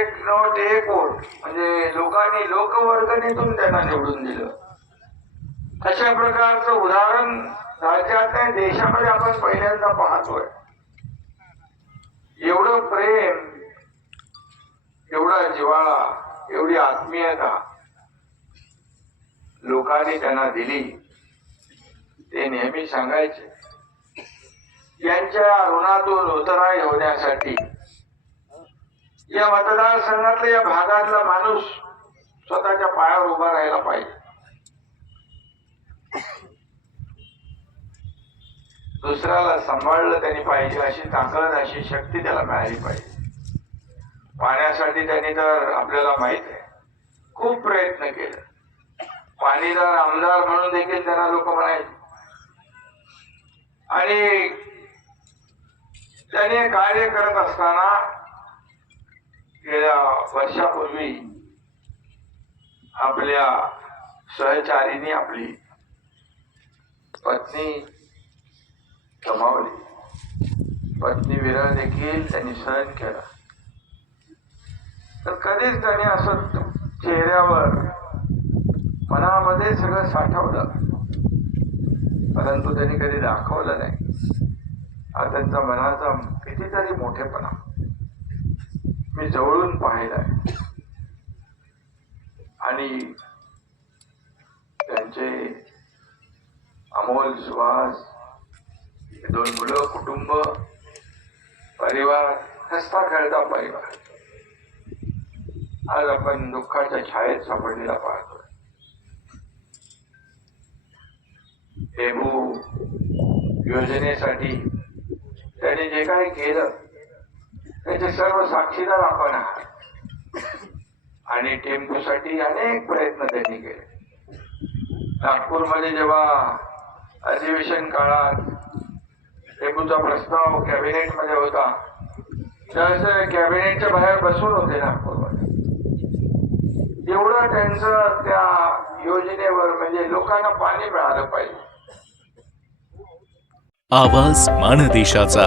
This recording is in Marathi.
एक नोट एक वोट म्हणजे लोकांनी लोकवर्गणीतून त्यांना निवडून दिलं. तशा प्रकारचं उदाहरण राज्यात नाही देशामध्ये आपण पहिल्यांदा पाहतोय. एवढं प्रेम एवढा जिवाळा एवढी आत्मीयता लोकांनी त्यांना दिली. ते नेहमी सांगायचे. यांच्या ऋणातून उतराई होण्यासाठी या मतदारसंघातल्या या भागातला माणूस स्वतःच्या पायावर उभा राहायला पाहिजे. दुसऱ्याला सांभाळलं त्यांनी पाहिजे अशी ताकद अशी शक्ती त्याला मिळाली पाहिजे. पाण्यासाठी त्यांनी तर आपल्याला माहीत आहे खूप प्रयत्न केले. पाणीदार आमदार म्हणून देखील त्यांना लोक म्हणायचे. आणि त्याने कार्य करत असताना वर्षापूर्वी आपल्या सहचारीनी आपली पत्नी गमावली पत्नी विरह देखील त्यांनी सहन केला. तर कधीच त्याने असं चेहऱ्यावर मनामध्ये सगळं साठवलं. परंतु त्यांनी कधी दाखवलं नाही. हा त्यांचा मनाचा कितीतरी मोठेपणा. मी जवळून पाहिलाय आणि त्यांचे अमोल सुहास हे दोन मुलं कुटुंब परिवार हसता खेळता परिवार? आज आपण दुःखाच्या छायेत सापडलेला पाहतोय. योजनेसाठी त्याने जे काही केलं त्याचे सर्व साक्षीदार आपण आहात. आणि टेम्पूसाठी अनेक प्रयत्न त्यांनी केले. नागपूरमध्ये जेव्हा अधिवेशन काळात टेम्पूचा प्रस्ताव कॅबिनेटमध्ये होता तर कॅबिनेटच्या बाहेर बसून होते नागपूरमध्ये. एवढं त्यांचं त्या योजनेवर म्हणजे लोकांना पाणी मिळालं पाहिजे. आवाज माणदेशाचा